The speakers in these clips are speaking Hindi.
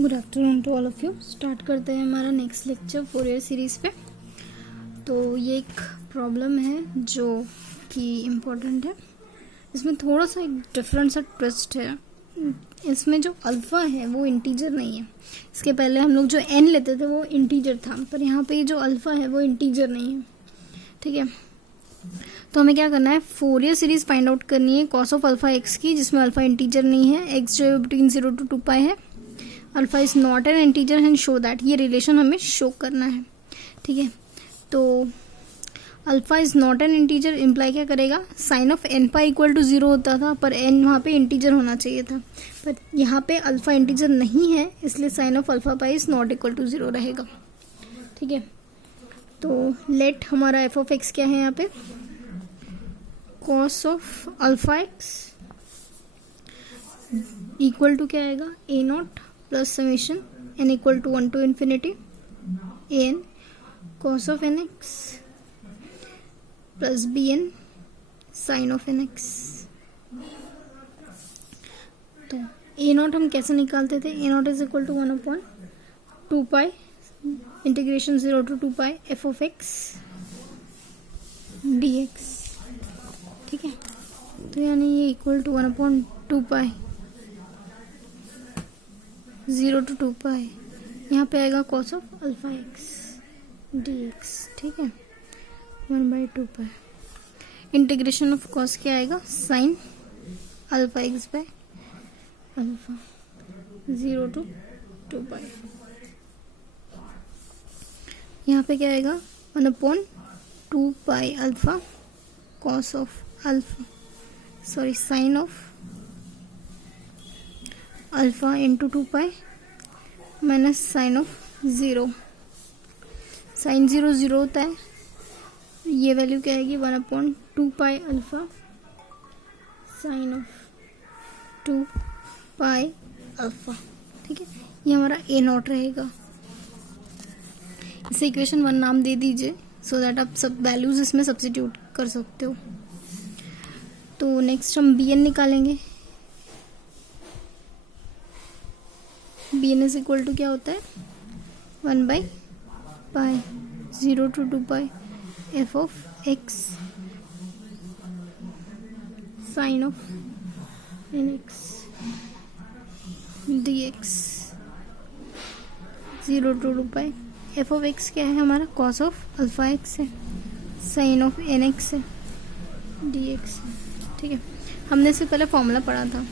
Good afternoon to all of you. Start करते हैं हमारा नेक्स्ट लेक्चर फोरियर सीरीज़ पे। तो ये एक प्रॉब्लम है जो कि इम्पोर्टेंट है। इसमें थोड़ा सा एक डिफरेंट सा ट्विस्ट है। इसमें जो अल्फ़ा है वो इंटीजर नहीं है। इसके पहले हम लोग जो एन लेते थे वो इंटीजर था, पर यहाँ पे जो अल्फ़ा है वो इंटीजर नहीं है। ठीक है, तो हमें क्या करना है, फोरियर सीरीज फाइंड आउट करनी है कॉस ऑफ अल्फ़ा एक्स की, जिसमें अल्फ़ा इंटीजर नहीं है, एक्स जो बिटवीन 0 to 2 पाई है, alpha is not an integer and show that. ये रिलेशन हमें शो करना है। ठीक है, तो alpha is not an integer imply क्या करेगा, sine of n pi equal to 0 होता था, पर एन वहाँ पे इंटीजर होना चाहिए था, पर यहाँ पे अल्फा इंटीजर नहीं है, इसलिए sine of alpha pi is not equal to 0 रहेगा। ठीक है, तो लेट हमारा एफ ऑफ एक्स क्या है यहाँ पे, cos of alpha x equal to क्या आएगा, A naught plus summation n equal to 1 to infinity an cos of nx plus bn sin of nx। तो a नॉट हम कैसे निकालते थे, a not is equal to 1/2 pi integration 0 to 2 पाई f of x dx। ठीक है, तो यानी ये equal to 1/2 pi 0 to 2 pi, यहाँ पे आएगा cos of alpha x D x. ठीक है, 1/2 पाई इंटीग्रेशन ऑफ कॉस क्या आएगा, sine alpha x by alpha 0 to 2 pi. यहाँ पे क्या आएगा, 1/2 pi alpha cos of alpha, sorry sine of alpha into 2 pi minus sine of 0। Sine 0 0 होता है, ये वैल्यू क्या आएगी, 1/2 pi alpha sine of 2 pi alpha. ठीक है, ये हमारा ए नॉट रहेगा। इसे इक्वेशन 1 नाम दे दीजिए, सो दैट आप सब वैल्यूज इसमें सब्स्टिट्यूट कर सकते हो। तो नेक्स्ट हम बी एन निकालेंगे। B N is equal to क्या होता है, 1/पाई 0 to 2 pi F of x sine of N x D x 0 to 2 pi. F of x क्या है हमारा, कॉस ऑफ अल्फा एक्स है, साइन ऑफ एन एक्स है, डी एक्स है। ठीक है, हमने इससे पहले फॉर्मूला पढ़ा था,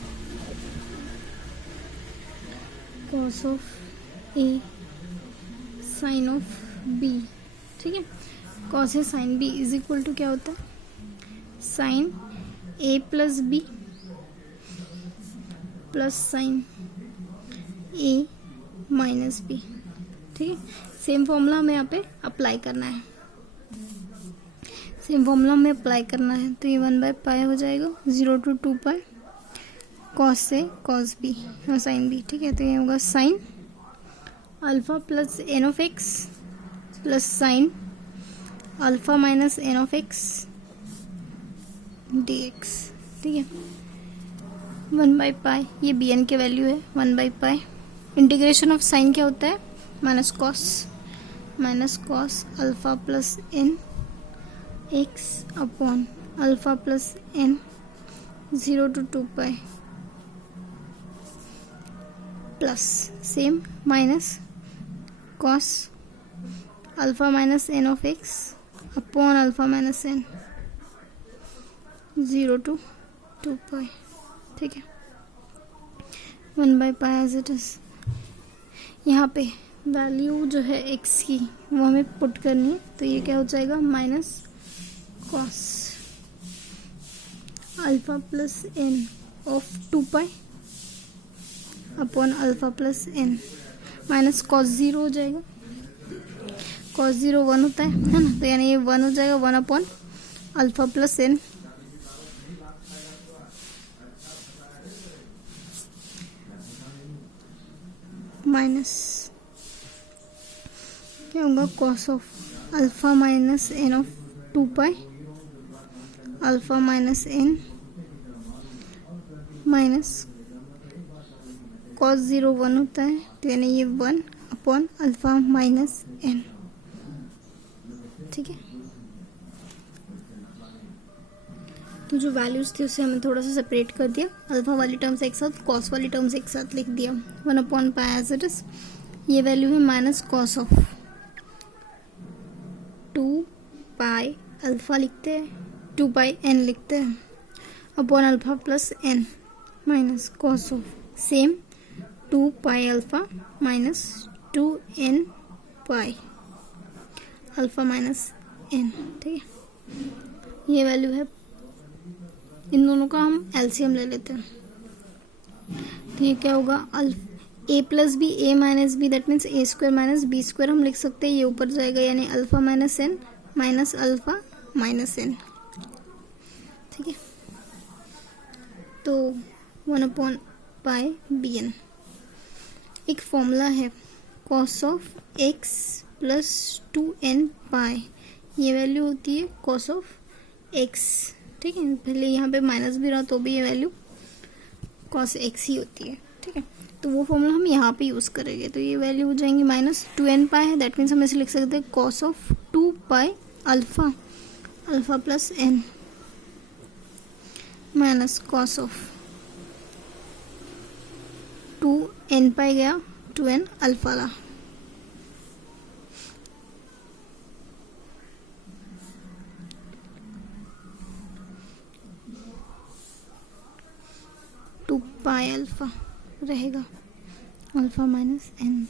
cos of A sine of B. ठीक है, cos A sign b is equal to क्या होता है, sine a plus B plus sine a minus b. ठीक है, सेम फॉर्मूला हमें यहाँ पे अप्लाई करना है, सेम फॉर्मूला हमें अप्लाई करना है। तो ये 1/पाई हो जाएगा 0 to 2 पाई कॉस से कॉस बी और साइन बी। ठीक है, तो ये होगा sine alpha plus n of x plus sine alpha minus n of x D x. ठीक है, 1/पाई ये बी एन के वैल्यू है, 1/पाई इंटीग्रेशन ऑफ साइन क्या होता है, minus cos alpha plus n x upon alpha plus n 0 to 2 pi plus same minus cos alpha minus n of x upon alpha minus n 0 to 2 pi. ठीक है, 1/पाई एज इट इज। यहाँ पे वैल्यू जो है एक्स की वो हमें पुट करनी है, तो ये क्या हो जाएगा, minus cos alpha plus n of 2 pi upon alpha plus n minus cos 0 हो जाएगा, कॉस 0 1 होता है ना, तो यानी ये 1 हो जाएगा, 1 upon alpha plus n minus क्या होगा, cos of alpha minus n of 2 pi alpha minus n minus cos 0 1 होता है, तो यानी ये 1 अपॉन अल्फा माइनस एन। ठीक है, तो जो वैल्यूज थी उसे हमने थोड़ा सा सेपरेट कर दिया, अल्फा वाली टर्म्स एक साथ, कॉस वाली टर्म्स एक साथ लिख दिया। 1 upon pi as it is, ये वैल्यू है minus cos of 2 pi alpha लिखते हैं, 2 पाई एन लिखते हैं, upon alpha plus n minus cos of same 2 pi alpha minus 2 n pi alpha minus n. ठीक है, ये वैल्यू है, इन दोनों का हम एलसीएम ले लेते हैं। तो ये क्या होगा, A plus B, A minus B, that means A square minus B square हम लिख सकते हैं, ये ऊपर जाएगा, यानी alpha minus n minus alpha minus n. ठीक है, तो 1 अपॉन पाई बी एन। एक फॉर्मूला है cos of x plus 2n pi, ये वैल्यू होती है कॉस ऑफ एक्स। ठीक है, पहले यहाँ पे माइनस भी रहा तो भी ये वैल्यू कॉस एक्स ही होती है। ठीक है, तो वो फॉर्मूला हम यहाँ पे यूज़ करेंगे, तो ये वैल्यू हो जाएंगी माइनस 2n पाई है, दैट मीन्स हम इसे लिख सकते हैं cos of 2 pi alpha, alpha plus n minus cos of 2n pi गया 2n अल्फा ला, पाई अल्फा रहेगा, अल्फा माइनस एन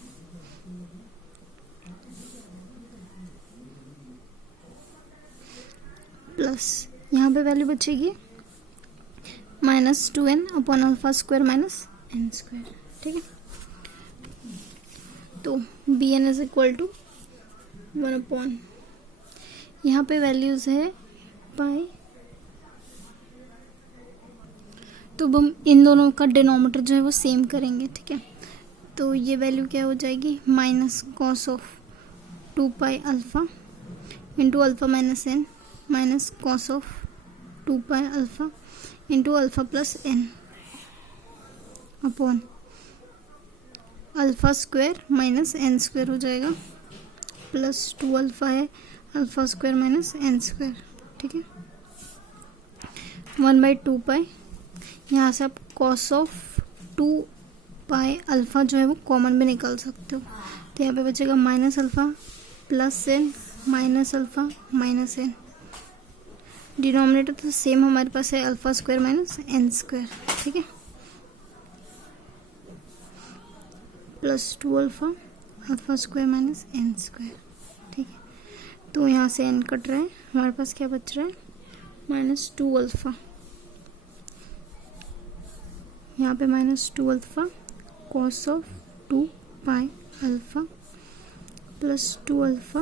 प्लस यहाँ पे वैल्यू बचेगी minus 2n upon alpha square minus n square. ठीक है, तो b N is equal to 1 upon, यहाँ पे वैल्यूज है पाई, तो हम इन दोनों का डिनोमिनेटर जो है वो सेम करेंगे। ठीक है, तो ये वैल्यू क्या हो जाएगी, minus cos of 2 pi alpha into alpha minus n minus cos of 2 pi alpha into alpha plus n upon alpha square minus n square हो जाएगा, प्लस 2 अल्फा है, alpha square minus n square. ठीक है, 1/2 पाई, यहाँ से आप कॉस ऑफ 2 पाई अल्फा जो है वो कॉमन भी निकाल सकते हो, तो यहाँ पे बचेगा minus alpha plus n minus alpha minus n, denominator तो सेम हमारे पास है, alpha square minus n square. ठीक है, plus 2 alpha alpha square minus n square. ठीक है, तो यहाँ से एन कट रहा है, हमारे पास क्या बच रहा है, माइनस 2 अल्फा, यहाँ पे minus 2 alpha cos of 2 pi alpha plus 2 alpha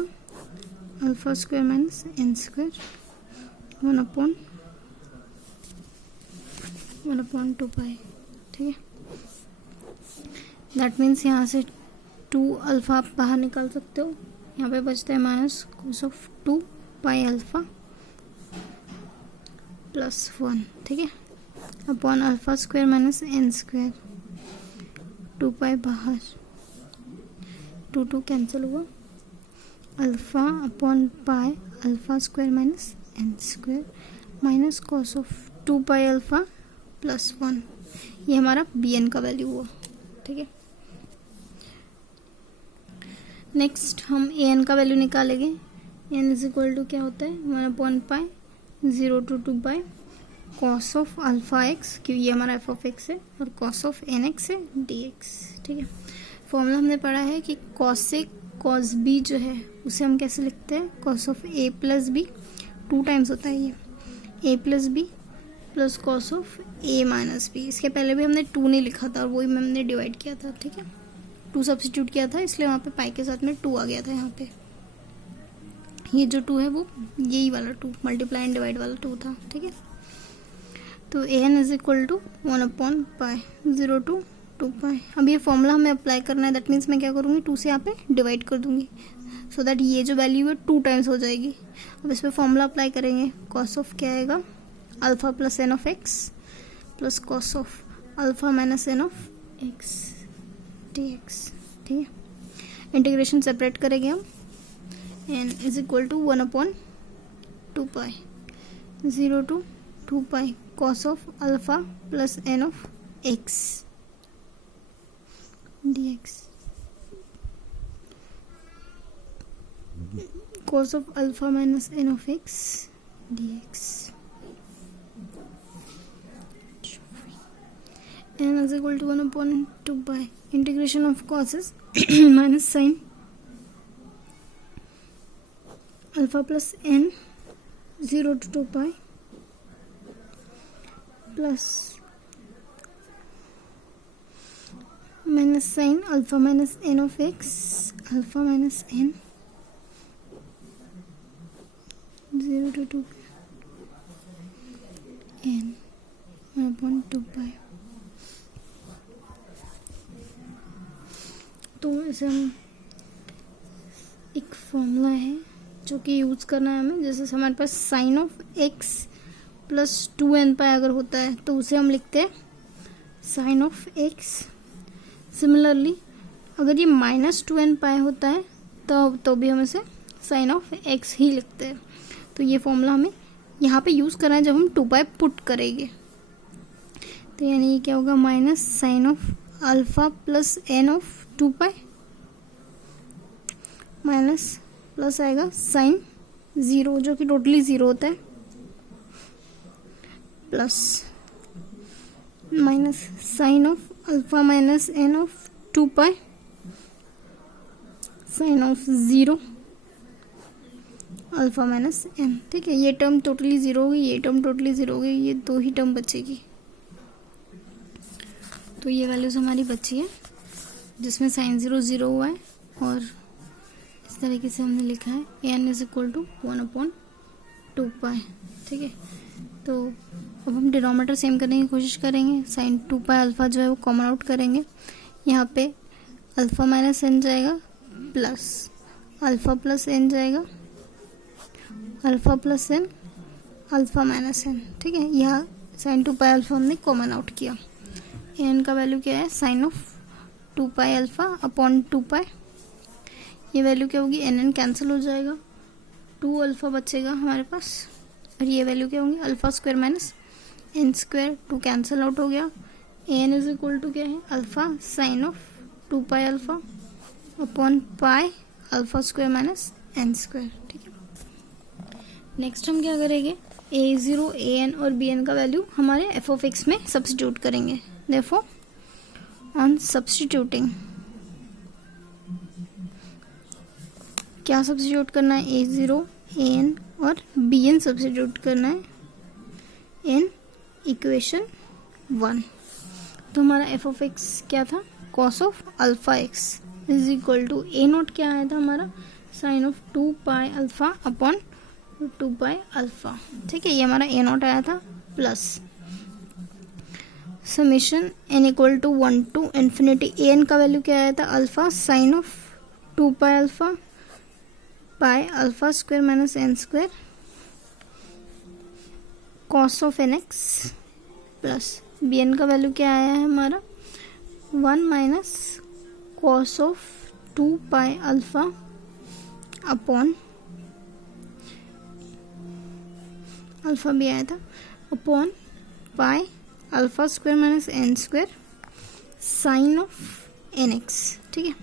alpha square minus n square 1 upon 2 pi. ठीक है, दैट मीन्स यहाँ से 2 अल्फा आप बाहर निकाल सकते हो, यहाँ पे बचता है minus cos of 2 pi alpha plus 1। ठीक है, upon alpha square minus n square, 2 pi बाहर, 2 कैंसिल हुआ, alpha upon pi alpha square minus n square minus cos of 2 pi alpha plus 1, ये हमारा बी एन का वैल्यू हुआ। ठीक है, नेक्स्ट हम ए एन का वैल्यू निकालेंगे, एन इज इक्वल टू क्या होता है, 1 upon pi 0 to 2 pi cos of alpha x, क्योंकि ये हमारा एफ ऑफ एक्स है, और कॉस ऑफ एन एक्स है डी एक्स। ठीक है, फॉर्मूला हमने पढ़ा है कि कॉस से कॉस बी जो है उसे हम कैसे लिखते हैं, cos of A plus B, 2 times होता है ये, A plus B plus cos of A minus B. इसके पहले भी हमने 2 नहीं लिखा था और वही हमने डिवाइड किया था। ठीक है, 2 सब्स्टिट्यूट किया था, इसलिए वहाँ पे पाई के साथ में 2 आ गया था। यहाँ पे ये जो 2 है वो यही वाला 2, मल्टीप्लाई एंड डिवाइड वाला 2 था। ठीक है, तो a n is equal to 1 upon pi 0 to 2 pi. अब ये फॉर्मूला हमें अप्लाई करना है, दैट मीन्स मैं क्या करूँगी, 2 से यहाँ पे डिवाइड कर दूँगी, सो दैट ये जो वैल्यू है 2 टाइम्स हो जाएगी। अब इस पर फॉर्मूला अप्लाई करेंगे, कॉस ऑफ क्या आएगा, alpha plus n of x plus cos of alpha minus n of x. dx, ठीक है। इंटीग्रेशन सेपरेट करेंगे हम, n is equal to 1/2 0 to 2 cos of alpha plus n of x dx, cos of alpha minus n of x dx, n is equal to 1/2 integration of cos minus sin alpha plus n 0 to 2 plus minus sin alpha minus n of x alpha minus n 0 to 2 n 1/2 तो इसे हम एक फॉर्मूला है जो कि यूज़ करना है हमें। जैसे हमारे पास sine of x plus 2n अगर होता है तो उसे हम लिखते हैं साइन ऑफ x। सिमिलरली अगर ये माइनस 2n होता है तो भी हम इसे साइन ऑफ x ही लिखते हैं। तो ये फॉर्मूला हमें यहाँ पे यूज़ करना है जब हम 2 पुट करेंगे। तो यानी ये क्या होगा, minus sine of alpha plus n of 2 minus plus आएगा साइन 0 जो कि टोटली 0 होता है, plus minus sine of alpha minus n of 2 sine of 0 alpha minus n, ठीक है। ये टर्म टोटली 0 हो गई, ये टर्म टोटली 0 हो गई, ये 2 ही टर्म बचेगी। तो ये वैल्यूज हमारी बची है जिसमें साइन 0 0 हुआ है और इस तरीके से हमने लिखा है n इज इक्वल टू 1/2 ठीक है। तो अब हम डिनोमिनेटर सेम करने की कोशिश करेंगे। साइन 2 अल्फा जो है वो कॉमन आउट करेंगे। यहाँ पे अल्फा माइनस n जाएगा प्लस अल्फा प्लस n जाएगा, alpha plus n alpha minus n, ठीक है। यहाँ साइन 2 अल्फा हमने कॉमन आउट किया। n का वैल्यू क्या है, साइन ऑफ 2 अल्फा अपॉन 2 ये वैल्यू क्या होगी, n कैंसिल हो जाएगा, 2 अल्फा बचेगा हमारे पास। और ये वैल्यू क्या होगी, alpha square minus n square, 2 cancel out हो गया। n इज इक्वल टू क्या है, alpha sine of 2 alpha upon alpha square minus n square, ठीक है। नेक्स्ट हम क्या करेंगे, a0 an और bn का वैल्यू हमारे f ऑफ x में सब्स्टिट्यूट करेंगे। देयरफॉर ऑन सब्स्टिट्यूटिंग क्या सब्स्टिट्यूट करना है, a0 an और bn सब्स्टिट्यूट करना है इन इक्वेशन 1। तो हमारा f ऑफ x क्या था, cos of alpha x is equal to a0 क्या आया था हमारा, sine of 2 alpha upon 2 alpha, ठीक है। ये हमारा a0 आया था, plus summation n equal to 1 to infinity an का वैल्यू क्या आया था, alpha sine of 2 alpha alpha square minus n square cos of nx, plus bn का वैल्यू क्या आया है हमारा 1 minus cos of 2 alpha upon alpha भी आया था upon alpha square minus n square sine of nx, ठीक है।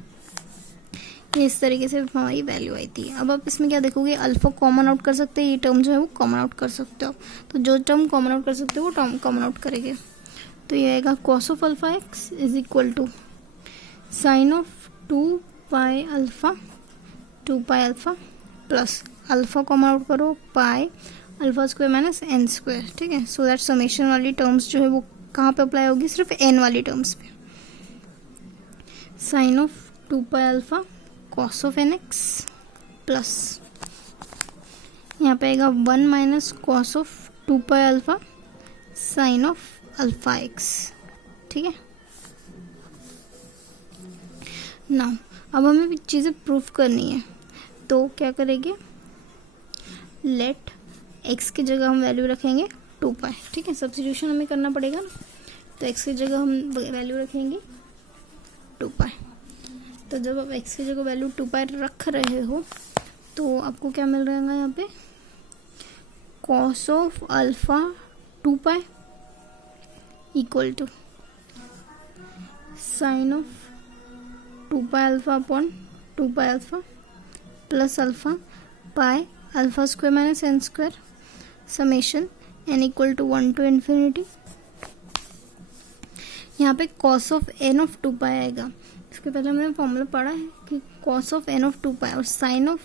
ये इस तरीके से हमारी वैल्यू आई थी। अब आप इसमें क्या देखोगे, अल्फा कॉमन आउट कर सकते हैं, ये टर्म जो है वो कॉमन आउट कर सकते हो। तो जो टर्म कॉमन आउट कर सकते हो वो टर्म कॉमन आउट करेंगे। तो ये आएगा cos of alpha x is equal to sine of 2 alpha plus alpha common out करो alpha square minus n square, ठीक है। सो दैट समेशन वाली टर्म्स जो है वो कहाँ पे अप्लाई होगी, सिर्फ n वाली टर्म्स पे। Sine of 2 alpha cos of nx plus यहाँ पे आएगा 1 minus cos of 2 alpha sine of alpha x, ठीक है। नाउ अब हमें चीज़ें प्रूफ करनी है, तो क्या करेंगे, लेट x की जगह हम वैल्यू रखेंगे 2 ठीक है। सब्स्टिट्यूशन हमें करना पड़ेगा ना, तो x की जगह हम वैल्यू रखेंगे 2 तो जब आप x की जगह वैल्यू 2 पाई रख रहे हो तो आपको क्या मिल रहेगा यहाँ पे, cos of alpha 2 pi equal to sine of 2 pi alpha upon 2 pi alpha plus alpha pi alpha square minus n square summation n equal to 1 to infinity. यहाँ पे cos of n of 2 pi आएगा। इसके पहले हमने फॉर्मूला पढ़ा है कि cos of n of 2 pi और sine of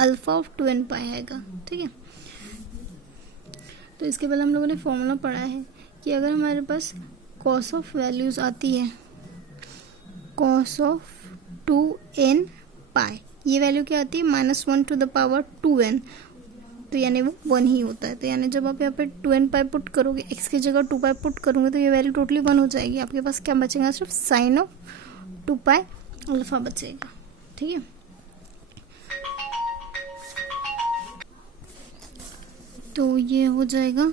alpha of 2n pi आएगा, ठीक है। तो इसके पहले हम लोगों ने फॉर्मूला पढ़ा है कि अगर हमारे पास cos ऑफ वैल्यूज आती है, cos ऑफ 2n पाई, ये वैल्यू क्या आती है, -1 टू द पावर 2n, तो यानी वो 1 ही होता है। तो यानी जब आप यहाँ पे 2n पाई पुट करोगे, x की जगह 2 पाई पुट करोगे तो ये वैल्यू टोटली 1 हो जाएगी। आपके पास क्या बचेगा, सिर्फ साइन ऑफ 2 पाई अल्फा बचेगा, ठीक है। तो ये हो जाएगा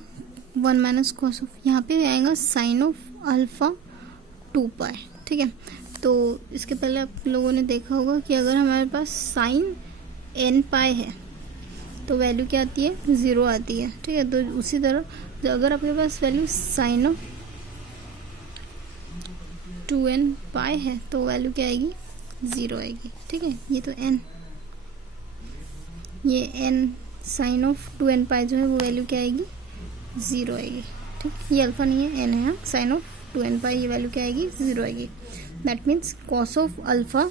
1 माइनस कॉस ऑफ, यहाँ पे आएगा साइन ऑफ अल्फा 2 पाई, ठीक है। तो इसके पहले आप लोगों ने देखा होगा कि अगर हमारे पास साइन n पाई है तो वैल्यू क्या आती है, 0 आती है, ठीक है। तो उसी तरह अगर आपके पास वैल्यू साइन ऑफ 2n पाई है तो वैल्यू क्या आएगी, 0 आएगी, ठीक है। ये तो n, ये n साइन ऑफ 2n पाई जो है वो वैल्यू क्या आएगी, 0 आएगी, ठीक। ये अल्फा नहीं है, n है, साइन ऑफ 2n पाई, ये वैल्यू क्या आएगी, 0 आएगी। That means cos of alpha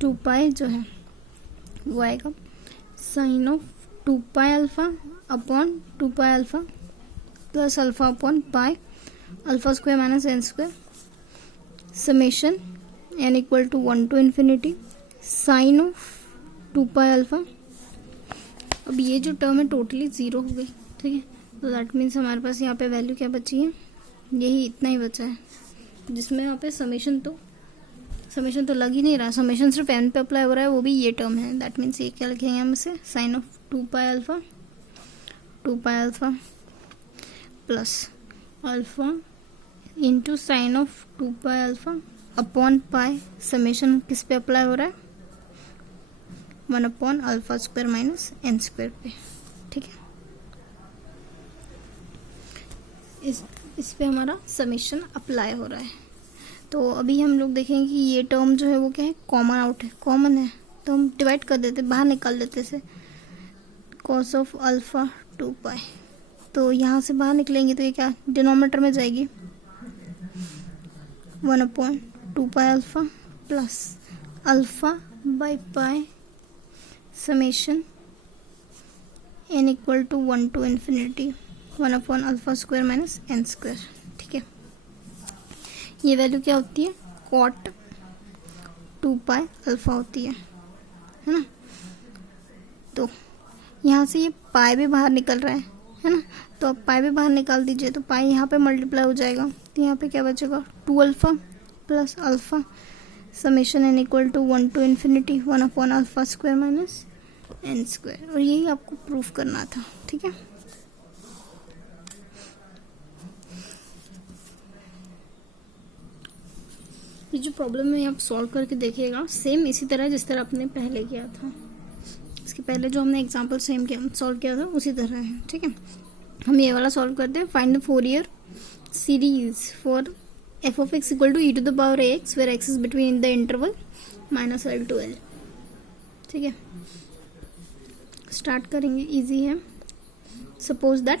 2 pi जो है वो आएगा sine of 2 pi alpha upon 2 pi alpha plus alpha upon pi alpha square minus n square summation n equal to 1 to infinity sine of 2 pi alpha. अब ये जो टर्म है टोटली 0 हो गई, ठीक है। तो दैट मीन्स हमारे पास यहाँ पे वैल्यू क्या बची है, यही इतना ही बचा है, जिसमें यहाँ पे समेशन तो लग ही नहीं रहा, समेशन सिर्फ n पे अप्लाई हो रहा है, वो भी ये टर्म है। दैट मीन्स ये क्या लिखेंगे हम इसे, sine of 2 pi alpha plus alpha into sine of 2 pi alpha upon pi, summation किस पे अप्लाई हो रहा है, 1 upon alpha square minus n square पे, ठीक है। इस पे हमारा समेशन अप्लाई हो रहा है। तो अभी हम लोग देखेंगे कि ये टर्म जो है वो क्या है, कॉमन है, तो हम डिवाइड कर देते, बाहर निकाल देते से कॉस ऑफ अल्फा 2 पाई। तो यहाँ से बाहर निकलेंगे तो ये क्या डिनोमिनेटर में जाएगी, 1 upon 2 pi alpha plus alpha by pi summation n equal to 1 to infinity 1 upon alpha square minus n square, ठीक है। ये वैल्यू क्या होती है, कॉट 2 पाई अल्फा होती है ना। तो यहाँ से ये पाई भी बाहर निकल रहा है ना, तो अब पाई भी बाहर निकाल दीजिए, तो पाई यहाँ पे मल्टीप्लाई हो जाएगा, तो यहाँ पे क्या बचेगा, 2 alpha plus alpha summation n equal to 1 to infinity 1 upon alpha square minus n square. और यही आपको प्रूफ करना था, ठीक है। ये जो प्रॉब्लम है आप सॉल्व करके देखिएगा, सेम इसी तरह जिस तरह आपने पहले किया था, इसके पहले जो हमने एग्जांपल सेम सॉल्व किया था उसी तरह है, ठीक है। हम ये वाला सॉल्व करते हैं, find the Fourier series for f of x equal to e to the power a x where x is between the interval -l to l, ठीक है। स्टार्ट करेंगे, इजी है। Suppose that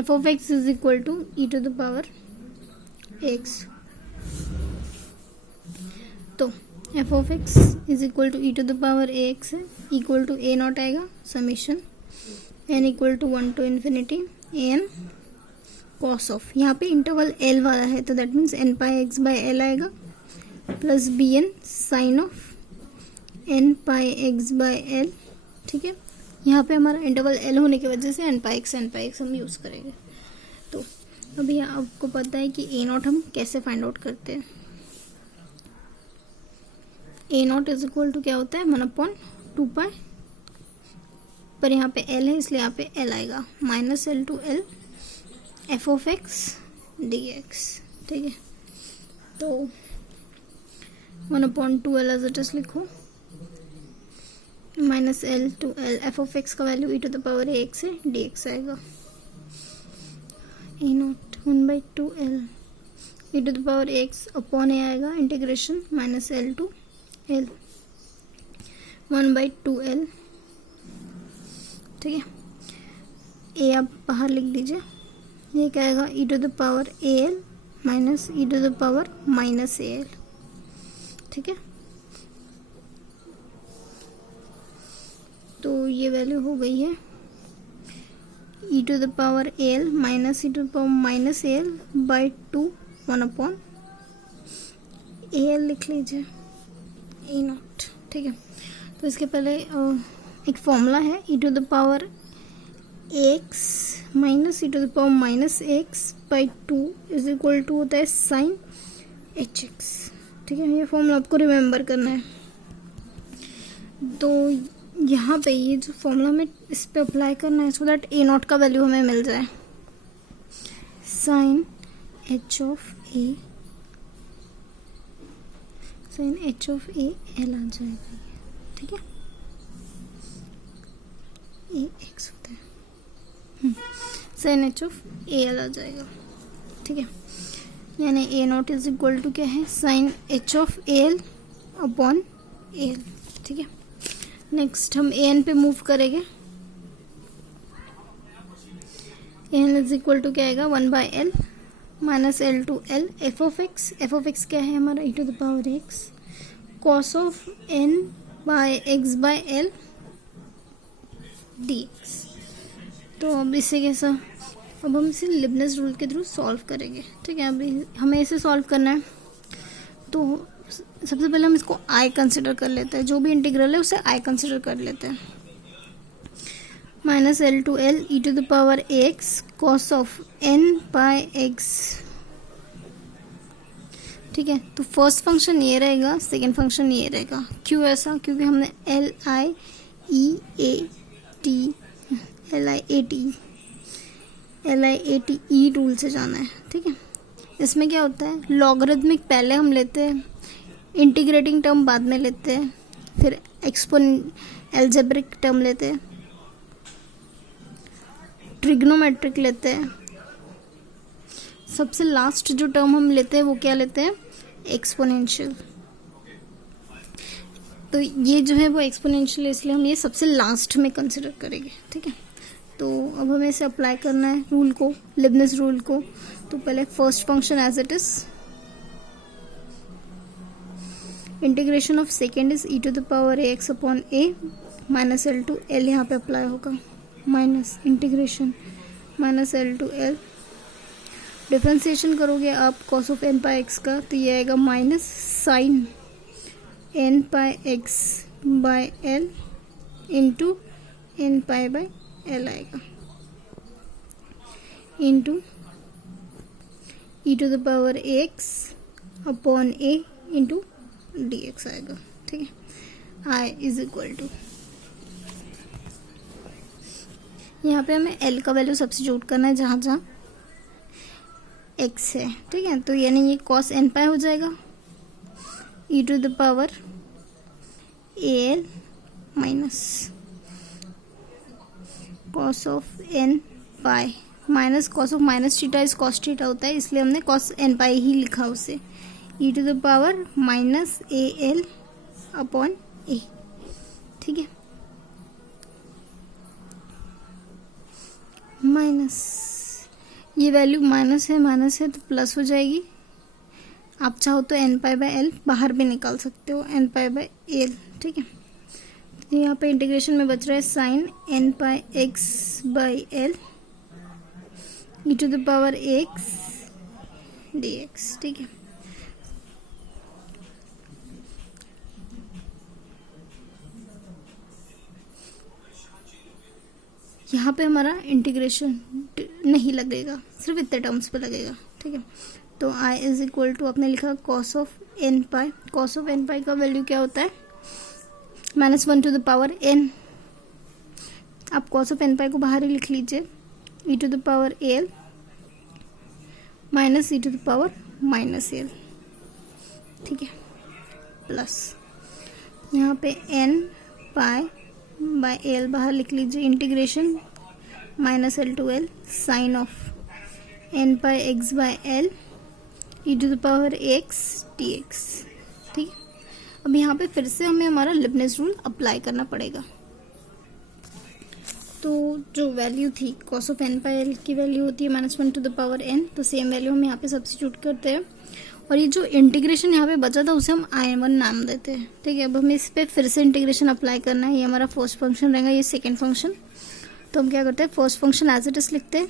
f of x is equal to e to the power x, तो f of x is equal to e to the power ax है, equal to a नॉट आएगा, summation n equal to 1 to infinity an cos of, यहाँ पे इंटरवल l वाला है तो that means n pi x by l आएगा plus bn sine of n pi x by l, ठीक है। यहाँ पे हमारा इंटरवल l होने की वजह से n पाई x हम यूज़ करेंगे। तो अभी आपको पता है कि a नॉट हम कैसे फाइंड आउट करते हैं, a not is equal to क्या होता है, 1/2 पाई, पर यहाँ पे l है इसलिए यहाँ पे l आएगा, -l to l f of x dx, ठीक है। तो 1/2l एज इट इज लिखो, minus L to L, F of x का वैल्यू e⁴ है, dx आएगा a0 1/2l e⁴ अपॉन ए आएगा, integration minus L to L 1/2l, ठीक है। ए आप बाहर लिख दीजिए, ये क्या आएगा e⁴al माइनस e⁻−al, ठीक है। तो ये वैल्यू हो गई है e⁴al माइनस e⁻−al/2 1/al लिख लीजिए a0, ठीक है। तो इसके पहले एक फॉर्मूला है e⁴ax minus e⁻−x/2 is equal to होता है साइन hx, ठीक है। ये फॉर्मूला आपको रिमेम्बर करना है। तो यहाँ पे ये जो फॉर्मूला में इस पे अप्लाई करना है सो दैट a0 का वैल्यू हमें मिल जाए, sine h of a l आ जाएगा, ठीक है। ए एक्स होता है, साइन h ऑफ al आ जाएगा, ठीक है। यानी a0 इज इक्वल टू क्या है, sine h of al upon al, ठीक है। नेक्स्ट हम an पे मूव करेंगे, an इज इक्वल टू क्या आएगा 1/l minus L to L, F of x क्या है हमारा e⁴x cos of n/x/l dx। तो अब इसे कैसा, अब हम इसे लिबनिज़ रूल के थ्रू सॉल्व करेंगे, ठीक है। अभी हमें इसे सॉल्व करना है, तो सबसे पहले हम इसको आई कंसिडर कर लेते हैं, जो भी इंटीग्रल है उसे आई कंसिडर कर लेते हैं। Minus L to L e⁴ax cos of n/x, ठीक है। तो फर्स्ट फंक्शन ये रहेगा, सेकेंड फंक्शन ये रहेगा। क्यों ऐसा, क्योंकि हमने LIATE रूल से जाना है, ठीक है। इसमें क्या होता है, लॉगरिथमिक पहले हम लेते हैं, इंटीग्रेटिंग टर्म बाद में लेते हैं, फिर एल्जेब्रिक टर्म लेते हैं, ट्रिग्नोमेट्रिक लेते हैं, सबसे लास्ट जो टर्म हम लेते हैं वो क्या लेते हैं, एक्सपोनेंशियल। तो ये जो है वो एक्सपोनेंशियल, इसलिए हम ये सबसे लास्ट में कंसिडर करेंगे, ठीक है। तो अब हमें इसे अप्लाई करना है रूल को, लिबनिज़ रूल को। तो पहले first function as it is, integration of second is e⁴ax upon a minus L to l, यहाँ पे अप्लाई होगा, minus integration minus L to l, differentiation करोगे आप कॉस ऑफ n/x का, तो ये आएगा minus sign n/x/l into n/l आएगा, into e⁴ax upon a into dx आएगा, ठीक है। आई इज इक्वल टू, यहाँ पे हमें l का वैल्यू सब्स्टिट्यूट करना है जहाँ जहाँ x है, ठीक है। तो यानी ये cos n/, हो जाएगा e⁴al minus cos of n/, minus cos of minus theta is cos theta होता है, इसलिए हमने cos n/, ही लिखा उसे, e⁻−al अपॉन a, ठीक है। माइनस, ये वैल्यू माइनस है तो प्लस हो जाएगी। आप चाहो तो n/l बाहर भी निकाल सकते हो, n/al, ठीक है। तो यहाँ पे इंटीग्रेशन में बच रहा है साइन n/x/l e⁴ax dx, ठीक है। यहाँ पे हमारा इंटीग्रेशन नहीं लगेगा, सिर्फ इतने टर्म्स पे लगेगा, ठीक है। तो आई इज इक्वल टू, आपने लिखा cos of n/, cos of n/, का वैल्यू क्या होता है, -1/n। आप cos ऑफ n/, को बाहर ही लिख लीजिए, e⁴al minus e to the power minus L, ठीक है, प्लस यहाँ पे एन पाई बाय एल बाहर लिख लीजिए, integration minus L to L sine of n pi x by l e to the power x D x, ठीक है। अब यहाँ पे फिर से हमें हमारा लिबनिज़ रूल अप्लाई करना पड़ेगा। तो जो वैल्यू थी cos of n pi l की वैल्यू होती है -1 टू द पावर एन, तो सेम वैल्यू हम यहाँ पे सब्स्टिट्यूट करते हैं और ये जो इंटीग्रेशन यहाँ पे बचा था उसे हम I1 नाम देते हैं, ठीक है। अब हमें इस पर फिर से इंटीग्रेशन अप्लाई करना है। ये हमारा फर्स्ट फंक्शन रहेगा, ये सेकेंड फंक्शन। तो हम क्या करते हैं, first function as it is लिखते हैं,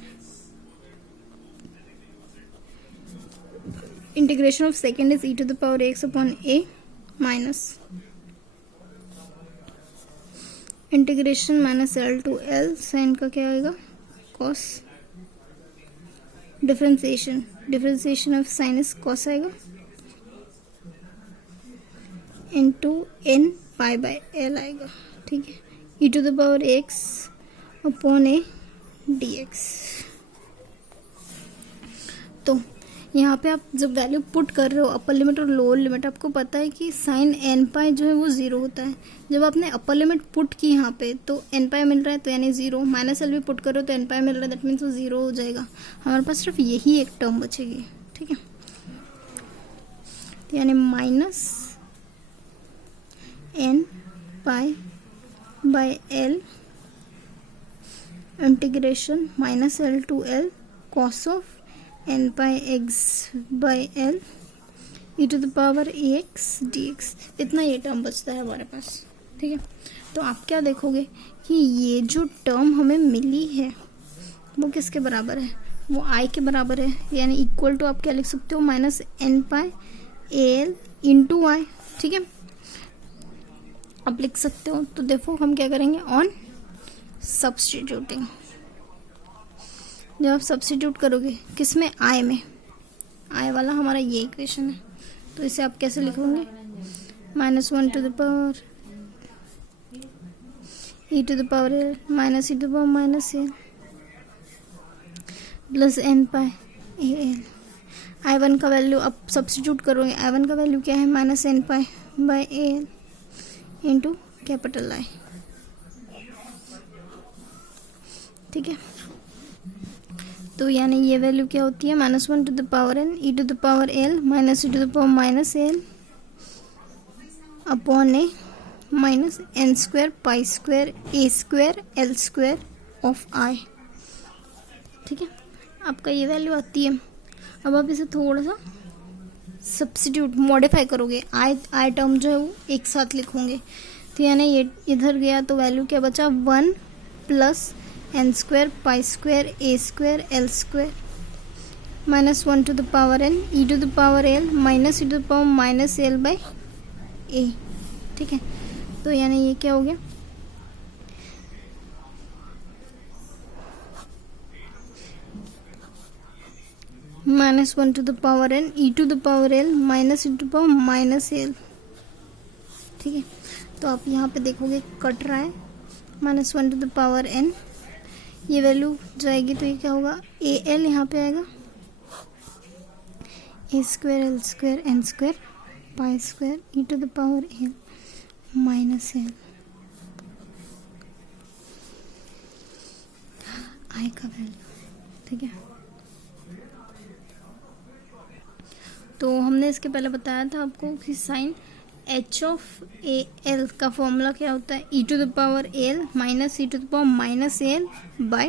integration of second is e to the power x upon a minus integration minus L to L sine का क्या आएगा, cos, differentiation of sine is cos आएगा into n pi by L आएगा, ठीक है, e to the power x upon a d x. तो यहाँ पे आप जब वैल्यू पुट कर रहे हो अपर लिमिट और लोअर लिमिट, आपको पता है कि साइन एन पाई जो है वो 0 होता है। जब आपने अपर लिमिट पुट की यहाँ पे तो एन पाई मिल रहा है, तो यानी 0, माइनस एल भी पुट करो तो एन पाई मिल रहा है, दैट मीन्स वो 0 हो जाएगा। हमारे पास सिर्फ यही एक टर्म बचेगी, ठीक है, तो यानी minus n pi by l integration minus L to l cos of n pi x by l e to the power a x D x, इतना ये टर्म बचता है हमारे पास, ठीक है। तो आप क्या देखोगे कि ये जो टर्म हमें मिली है वो किसके बराबर है, वो आई के बराबर है, यानी इक्वल टू आप क्या लिख सकते हो, minus n pi a L into I, ठीक है, आप लिख सकते हो। तो देखो हम क्या करेंगे, ऑन सब्स्टिट्यूटिंग, जब आप सब्स्टिट्यूट करोगे किस में, आई में, आई वाला हमारा ये इक्वेशन है, तो इसे आप कैसे लिखोगे, -1 to the power e to the power L minus e to the power minus l plus n pi a l. I1 का वैल्यू आप सब्स्टिट्यूट करोगे, I1 का वैल्यू क्या है, minus n pi by a L into capital I, ठीक है। तो यानी ये वैल्यू क्या होती है, -1 to the power n e to the power L minus e to the power minus L upon a minus n square pi square a square L square of I, ठीक है। आपका ये वैल्यू आती है। अब आप इसे थोड़ा सा सब्स्टिट्यूट मॉडिफाई करोगे, आई टर्म जो है वो एक साथ लिखोगे, तो यानी ये इधर गया तो वैल्यू क्या बचा, 1 plus n square pi square a square L square -1 to the power n e to the power L minus e to the power minus L by a, ठीक है। तो यानी ये क्या हो गया, -1 to the power n e to the power L minus e to the power minus L, ठीक है। तो आप यहाँ पे देखोगे कट रहा है, -1 टू द पावर एन, ये वैल्यू जाएगी तो ये क्या होगा, ए एल यहाँ पे आएगा, a square L square n square pi square e to the power L minus L, I का वैल्यू, ठीक है। तो हमने इसके पहले बताया था आपको कि sine h of a L का फॉर्मूला क्या होता है, e to the power L minus e to the power minus L by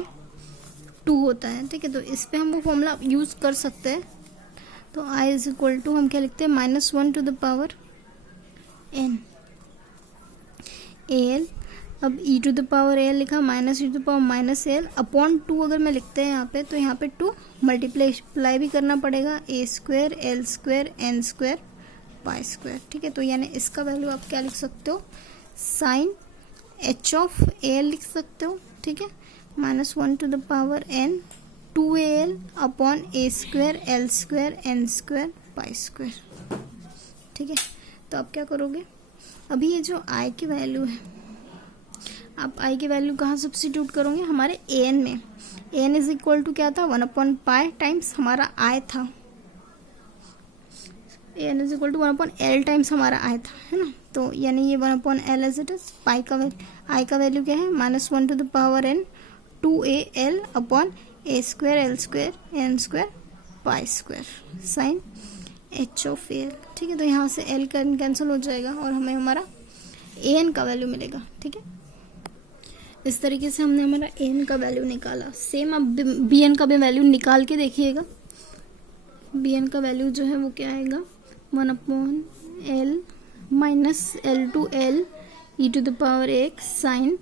2 होता है, ठीक है। तो इस पे हम वो फॉर्मूला यूज़ कर सकते हैं। तो आई इज इक्वल टू हम क्या लिखते हैं, -1 to the power n a l, अब e to the power l लिखा minus e to the power minus L upon 2 अगर मैं लिखते हैं यहाँ पे, तो यहाँ पे 2 मल्टीप्लाई भी करना पड़ेगा, a square L square n square pi square, ठीक है। तो यानी इसका वैल्यू आप क्या लिख सकते हो, sine h of a l लिख सकते हो, ठीक है, -1 to the power n 2 a l upon a square L square n square pi square, ठीक है। तो आप क्या करोगे, अभी ये जो आई की वैल्यू है आप आई की वैल्यू कहाँ सब्स्टिट्यूट करोगे, हमारे ए एन में। A n is equal to क्या था, 1/π टाइम्स हमारा आई था। A n is equal to 1/L times हमारा आई था, है ना। तो यानी ये 1/L एज इट इज। पाई का आई का वैल्यू क्या है, -1 to the power n 2AL upon A square L square N square pi square sine H of AL। ठीक है, तो यहाँ से L कैंसिल हो जाएगा और हमें हमारा AN का वैल्यू मिलेगा। ठीक है, इस तरीके से हमने हमारा AN का वैल्यू निकाला। सेम अब BN का भी वैल्यू निकाल के देखिएगा। BN का वैल्यू जो है वो क्या आएगा, 1/L -L to L e to the power x sine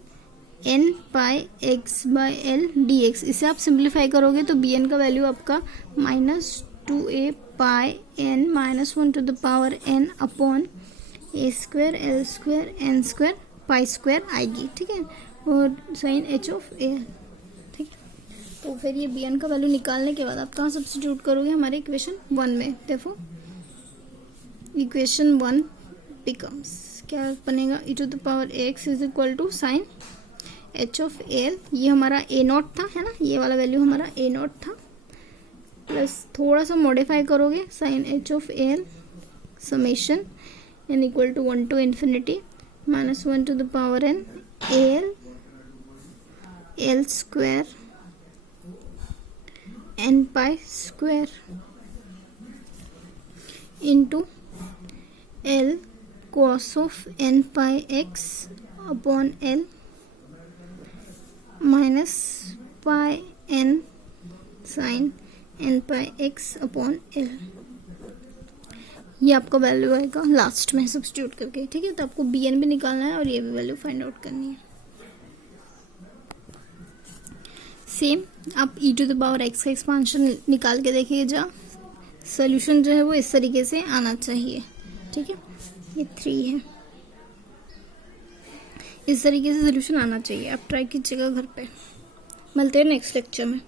n pi x by l dx। इसे आप सिंप्लीफाई करोगे तो bn का वैल्यू आपका -2a pi n -1 to the power n upon a square L square n square pi square आएगी। ठीक है, और साइन h ऑफ a। ठीक है, तो फिर ये bn का वैल्यू निकालने के बाद आप कहाँ सब्स्टिट्यूट करोगे, हमारे इक्वेशन 1 में। देखो इक्वेशन 1 बिकम्स क्या बनेगा, e to the power x is equal to sine h of l, ये हमारा a नॉट था, है ना, ये वाला वैल्यू हमारा a नॉट था, प्लस थोड़ा सा मॉडिफाई करोगे sine h of l summation n equal to 1 to infinity -1 to the power n al l square n pi square into l cos of n pi x upon l minus pi n sine n pi x upon l। ये आपका वैल्यू आएगा लास्ट में सब्स्टिट्यूट करके। ठीक है, तो आपको bn भी निकालना है और ये भी वैल्यू फाइंड आउट करनी है। सेम आप e to the power x का एक्सपांशन निकाल के देखिए, जा सोल्यूशन जो है वो इस तरीके से आना चाहिए। ठीक है, ये 3 है, इस तरीके से सोल्यूशन आना चाहिए। आप ट्राई कीजिएगा घर पे। मिलते हैं नेक्स्ट लेक्चर में।